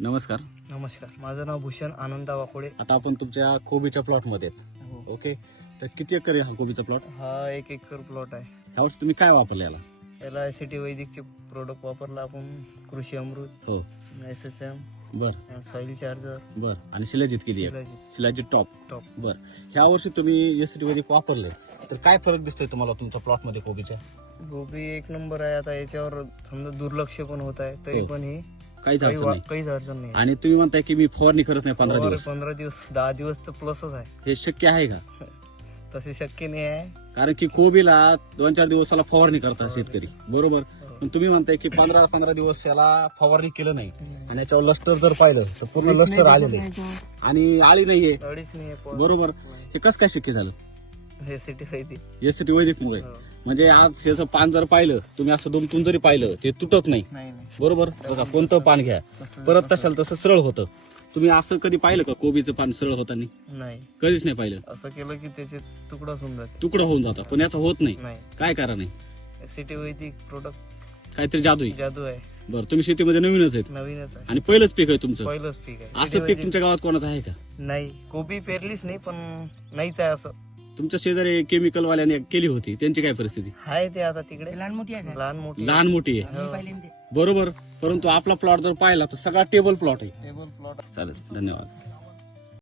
नमस्कार. नमस्कार, माझं नाव भूषण आनंद वाकोडे. आता आपण तुमच्या कोबीच्या प्लॉट मध्ये आहेत. ओके, तर किती एकर आहे हा कोबीचा प्लॉट? हा 1 एकर प्लॉट आहे. ह्यावर्षी तुम्ही काय वापरले याला? याला एसीटी वैदिकचे प्रोडक्ट वापरला आपण, कृषी अमृत, हो, SSM, बर सॉइल चार्जर, बर, आणि शिलाजीत किती आहे? शिलाजीत टॉप. टॉप. बर, ह्या वर्षी तुम्ही एसीटी वैदिक वापरले तर काय फरक दिसतोय तुम्हाला तुमच्या प्लॉट मध्ये कोबीच्या? गोबी एक नंबर आहे. आता याच्यावर समजा दुर्लक्ष पण होत आहे, तरी हो. पण ही काहीच अडचण नाही. काहीच अडचण नाही. आणि तुम्ही म्हणताय की मी फवारणी करत नाही 15 दिवस, 15 दिवस 10 दिवस तर प्लसच आहे. हे शक्य आहे का? तसे शक्य नाही आहे. कारण की कोबीला 2-4 दिवसाला फवारणी करतात शेतकरी, बरोबर? पण तुम्ही म्हणताय की 15 दिवस याला फवारणी केलं नाही आणि याच्यावर लस्टर जर पाहिलं तर पूर्ण लस्टर आलेलं आहे आणि आळी नाहीये, अडीच नाही आहे. बरोबर? हे कसं काय शक्य झालं? एसीटी वैदिक. एसीटी वैदिक मुळे. हो. म्हणजे आज याचं पान जर पाहिलं तुम्ही, असं दुमतून जरी पाहिलं ते तुटत नाही, नाही बरोबर? बघा, कोणतं पान घ्या, परत तशाला तसं सरळ होतं. तुम्ही असं कधी पाहिलं का कोबीचं पान सरळ होताना? नाही. कधीच नाही पाहिलं. असं केलं की त्याचे तुकडा होऊन जाते. तुकडं होऊन जातं, पण याचं होत नाही. नाही. काय कारण आहे? एसीटी वैदिक प्रोडक्ट काहीतरी जादू आहे. जादू आहे. बरं, तुम्ही शेतीमध्ये नवीनच आहेत नवीनच आहे. आणि पहिलंच पीक आहे तुमचं. पहिलंच पीक आहे. असं पीक तुमच्या गावात कोणाचं आहे का? नाही, कोबी पेरलीच नाही, पण नाहीच आहे असं. तुमच्या शेजारी केमिकल वाल्याने केली होती, त्यांची काय परिस्थिती? आहे ते आता तिकडे लहान मोठी आहे का? लहान मोठी आहे, हो. पाहिले ना ते. बरोबर? परंतु आपला प्लॉट जर पाहिला तर सगळा टेबल प्लॉट आहे. Table plot. चालेल, धन्यवाद.